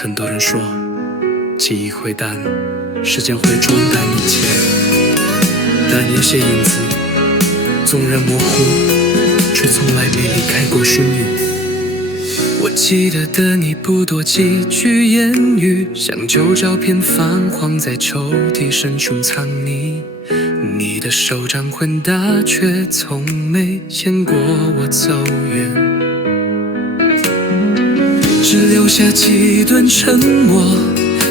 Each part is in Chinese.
很多人说，记忆会淡，时间会冲淡一切，但有些影子纵然模糊，却从来没离开过心里。我记得的你不多几句言语，像旧照片泛黄在抽屉深处藏匿。你的手掌混搭，却从没见过我走远，只留下几段沉默，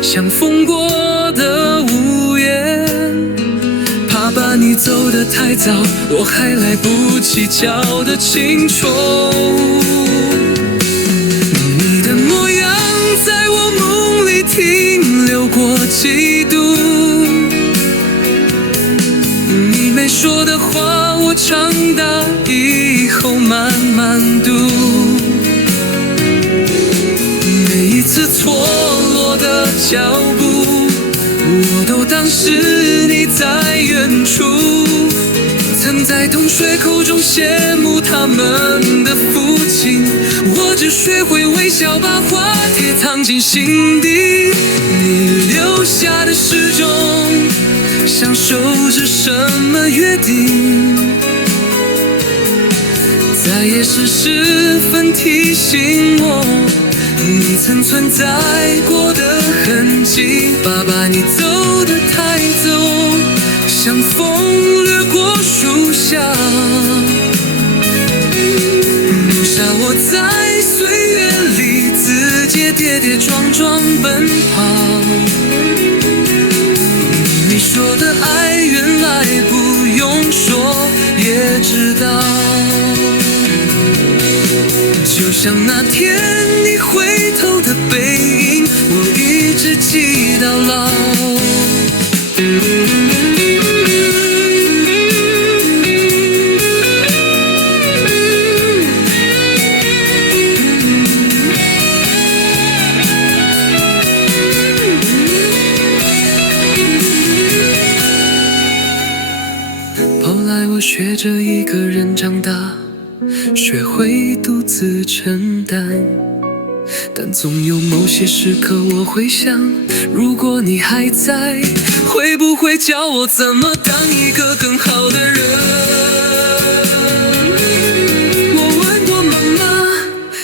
像风过的屋檐。怕把你走得太早，我还来不及叫的清楚。你的模样在我梦里停留过几度，你没说的话，我长大以后慢慢读。每一次错落的脚步，我都当是你在远处，曾在同学口中羡慕他们的父亲，我只学会微笑，把话题藏进心底。你留下的时钟，像守着什么约定，在夜市时分提醒我，你曾存在过的痕迹。爸爸，你走得太早，像风掠过树下，留下我在岁月里自己跌跌撞撞奔跑。你说的爱原来不用说也知道，就像那天你回头的背影，我一直记到老。后来我学着一个人长大，学会独自承担，但总有某些时刻我会想，如果你还在，会不会教我怎么当一个更好的人？我问过妈妈，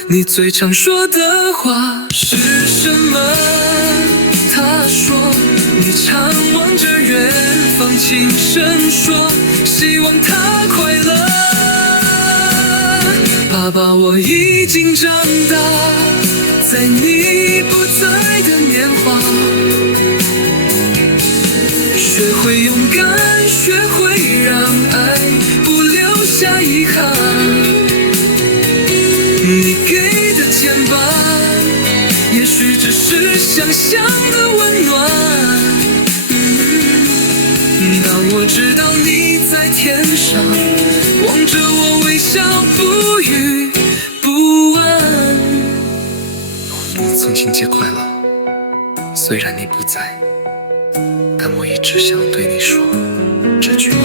你最常说的话是什么？她说，你常望着远方，轻声说，希望他快乐。爸爸，我已经长大，在你不在的年华，学会勇敢，学会让爱不留下遗憾。你给的肩膀，也许只是想象的温暖。当我知道你在天上，望着我微笑，不语不问。母亲节快乐，虽然你不在，但我一直想对你说这句话。